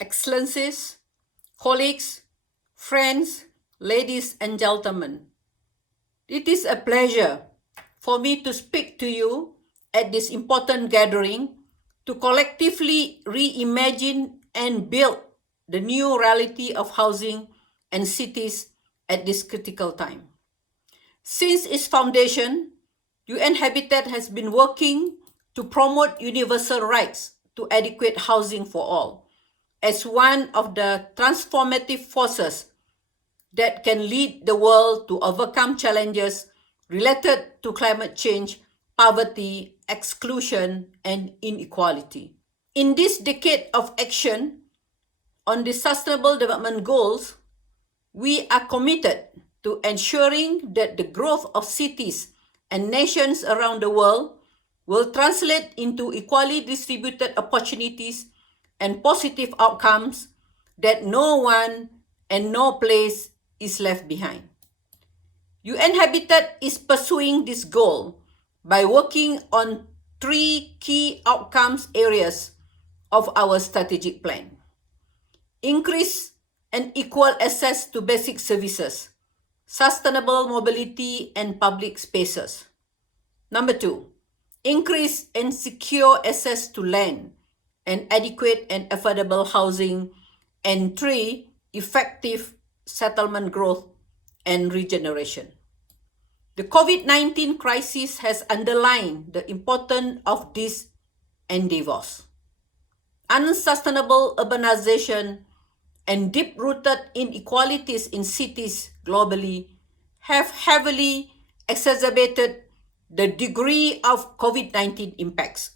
Excellencies, colleagues, friends, ladies and gentlemen, it is a pleasure for me to speak to you at this important gathering to collectively reimagine and build the new reality of housing and cities at this critical time. Since its foundation, UN-Habitat has been working to promote universal rights to adequate housing for all as one of the transformative forces that can lead the world to overcome challenges related to climate change, poverty, exclusion, and inequality. In this decade of action on the Sustainable Development Goals, we are committed to ensuring that the growth of cities and nations around the world will translate into equally distributed opportunities and positive outcomes, that no one and no place is left behind. UN-Habitat is pursuing this goal by working on 3 key outcomes areas of our strategic plan. Increase and equal access to basic services, sustainable mobility and public spaces. Number 2, increase and secure access to land and adequate and affordable housing. And 3, effective settlement growth and regeneration. The COVID-19 crisis has underlined the importance of these endeavors. Unsustainable urbanization and deep-rooted inequalities in cities globally have heavily exacerbated the degree of COVID-19 impacts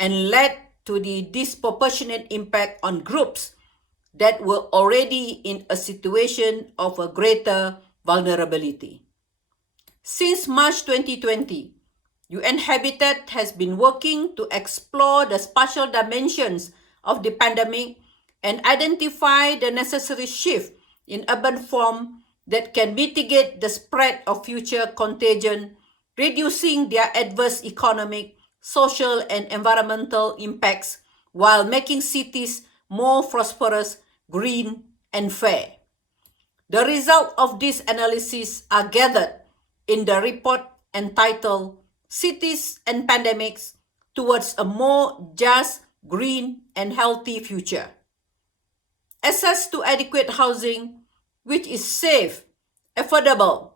and led to the disproportionate impact on groups that were already in a situation of a greater vulnerability. Since March 2020, UN-Habitat has been working to explore the spatial dimensions of the pandemic and identify the necessary shift in urban form that can mitigate the spread of future contagion, reducing their adverse economic, social, and environmental impacts while making cities more prosperous, green, and fair. The results of this analysis are gathered in the report entitled Cities and Pandemics Towards a More Just, Green, and Healthy Future. Access to adequate housing, which is safe, affordable,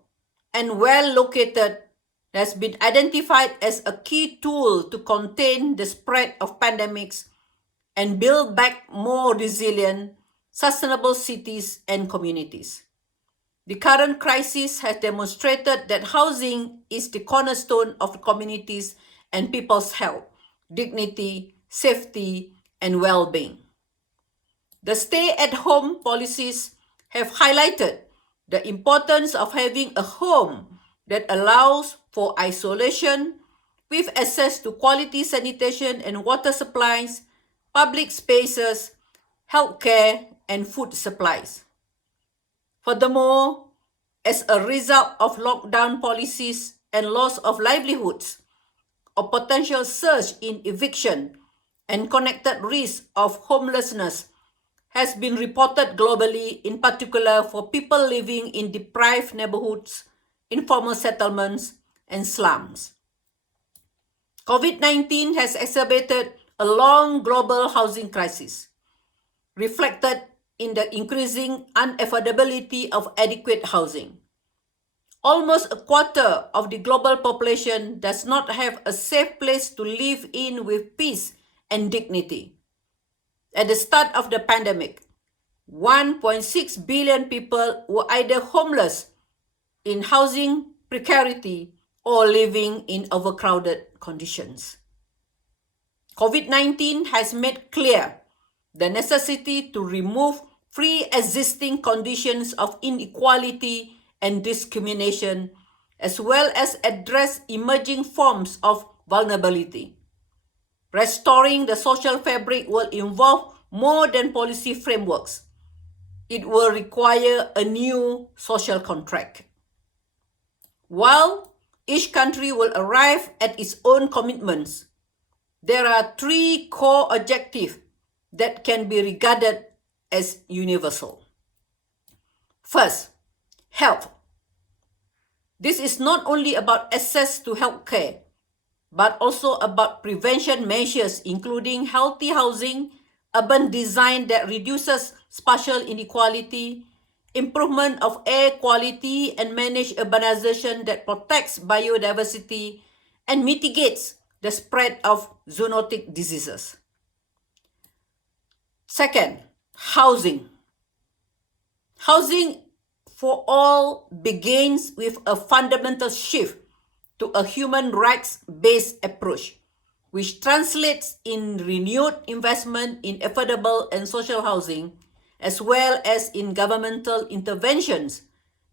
and well located, has been identified as a key tool to contain the spread of pandemics and build back more resilient, sustainable cities and communities. The current crisis has demonstrated that housing is the cornerstone of communities and people's health, dignity, safety, and well-being. The stay-at-home policies have highlighted the importance of having a home that allows for isolation with access to quality sanitation and water supplies, public spaces, healthcare, and food supplies. Furthermore, as a result of lockdown policies and loss of livelihoods, a potential surge in eviction and connected risk of homelessness has been reported globally, in particular for people living in deprived neighborhoods, informal settlements, and slums. COVID-19 has exacerbated a long global housing crisis, reflected in the increasing unaffordability of adequate housing. Almost a quarter of the global population does not have a safe place to live in with peace and dignity. At the start of the pandemic, 1.6 billion people were either homeless, in housing precarity, or living in overcrowded conditions. COVID-19 has made clear the necessity to remove pre-existing conditions of inequality and discrimination, as well as address emerging forms of vulnerability. Restoring the social fabric will involve more than policy frameworks. It will require a new social contract. While each country will arrive at its own commitments, there are 3 core objectives that can be regarded as universal. First, health. This is not only about access to healthcare, but also about prevention measures including healthy housing, urban design that reduces spatial inequality, improvement of air quality and managed urbanization that protects biodiversity and mitigates the spread of zoonotic diseases. Second, housing. Housing for all begins with a fundamental shift to a human rights-based approach, which translates in renewed investment in affordable and social housing, as well as in governmental interventions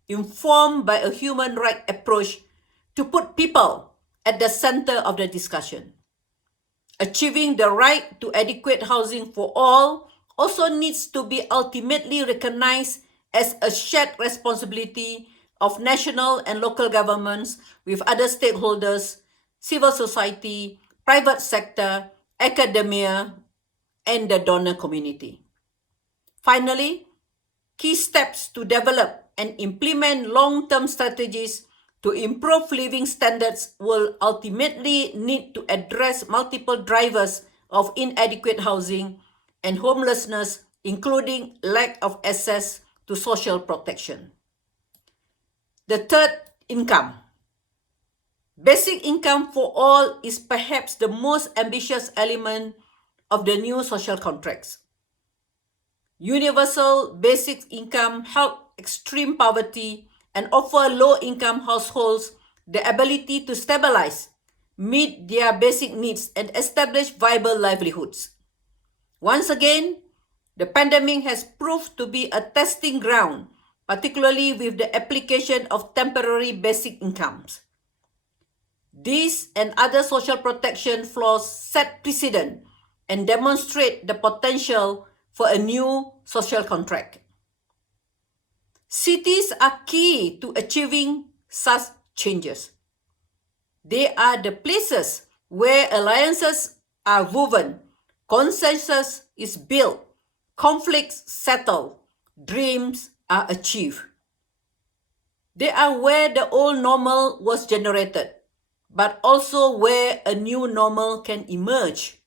informed by a human rights approach to put people at the center of the discussion. Achieving the right to adequate housing for all also needs to be ultimately recognized as a shared responsibility of national and local governments with other stakeholders, civil society, private sector, academia, and the donor community. Finally, key steps to develop and implement long-term strategies to improve living standards will ultimately need to address multiple drivers of inadequate housing and homelessness, including lack of access to social protection. The third, income. Basic income for all is perhaps the most ambitious element of the new social contracts. Universal basic income help extreme poverty and offer low-income households the ability to stabilize, meet their basic needs, and establish viable livelihoods. Once again, the pandemic has proved to be a testing ground, particularly with the application of temporary basic incomes. These and other social protection flaws set precedent and demonstrate the potential for a new social contract. Cities are key to achieving such changes. They are the places where alliances are woven, consensus is built, conflicts settled, dreams are achieved. They are where the old normal was generated, but also where a new normal can emerge.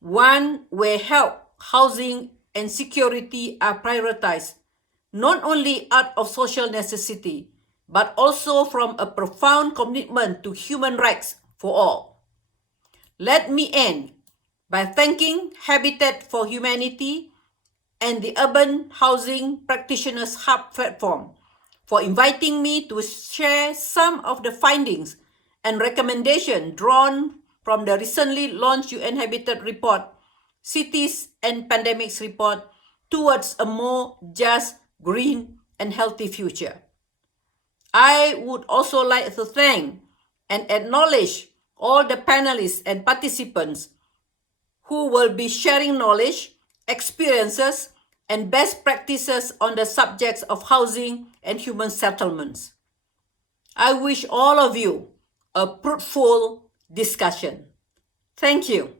One where health, housing, and security are prioritized, not only out of social necessity, but also from a profound commitment to human rights for all. Let me end by thanking Habitat for Humanity and the Urban Housing Practitioners Hub platform for inviting me to share some of the findings and recommendations drawn from the recently launched UN Habitat report, Cities and Pandemics report, towards a more just, green, and healthy future. I would also like to thank and acknowledge all the panelists and participants who will be sharing knowledge, experiences, and best practices on the subjects of housing and human settlements. I wish all of you a fruitful discussion. Thank you.